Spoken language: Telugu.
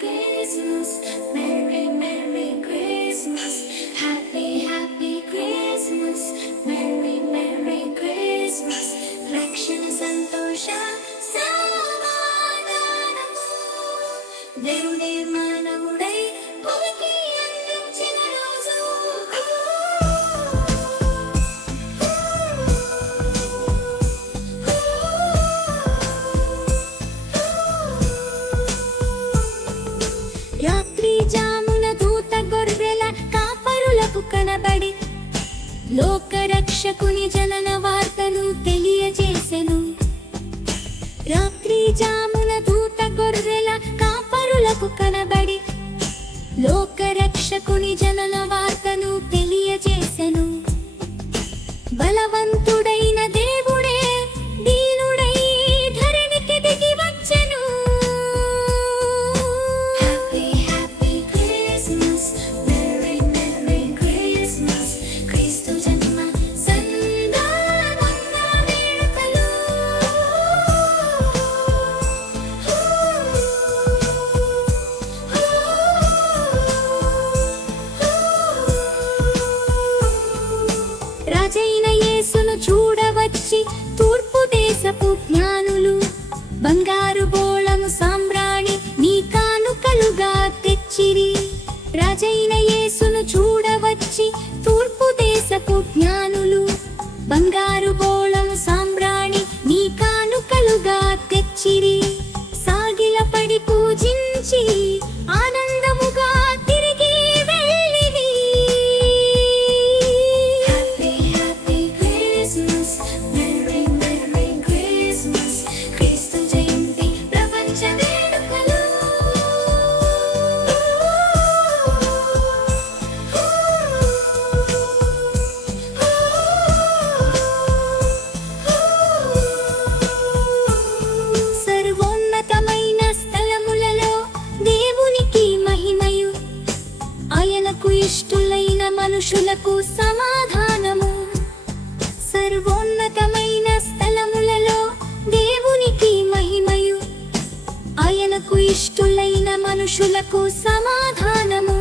Christmas, Merry, Merry Christmas. Happy Christmas, Merry, Merry Christmas. రక్షణ సంతోష సమాధానము దేవుడే మానవుడై భూమికి అందించిన రోజు. రాత్రి జామున దూత గొర్రెల కాపరులకు కనబడి లోకరక్షకుని జనన వార్తను తెలియజేసెను. రాత్రి జామున దూత గొర్రెల కాపరులకు కనబడి లోకరక్షకుని జనన వార్తను తెలియజేసెను. బలవంతుడైన దేవుడే దీనుడై ధరణికి దిగి వచ్చెను. Happy Christmas, merry merry Christmas. క్రీస్తు జన్మ సందర్భంగా వేడుకలు. రాజైన యేసును చూడవచ్చి తూర్పు దేశపు జ్ఞానులు బంగారు బోళము సాంబ్రాణి నీ కానుకలుగా తెచ్చిరి. రాజైన యేసును చూడవచ్చి తూర్పు దేశపు జ్ఞానులు బంగారు బోళము సాంబ్రాణి నీ కానుకలుగా తెచ్చిరి. సాగిలపడి పూజించి ఆనందముగా తిరిగి వెళ్ళిరి. Happy Christmas, merry merry Christmas. క్రీస్తు జయంతి ప్రపంచ వేడుకలు. సర్వోన్నతమైన స్థలములలో దేవునికి మహిమయు ఆయనకు ఇష్టులైన మనుషులకు సమాధానము. సర్వోన్నతమైన స్థలములలో దేవునికి మహిమయు ఆయనకు ఇష్టులైన మనుషులకు సమాధానము.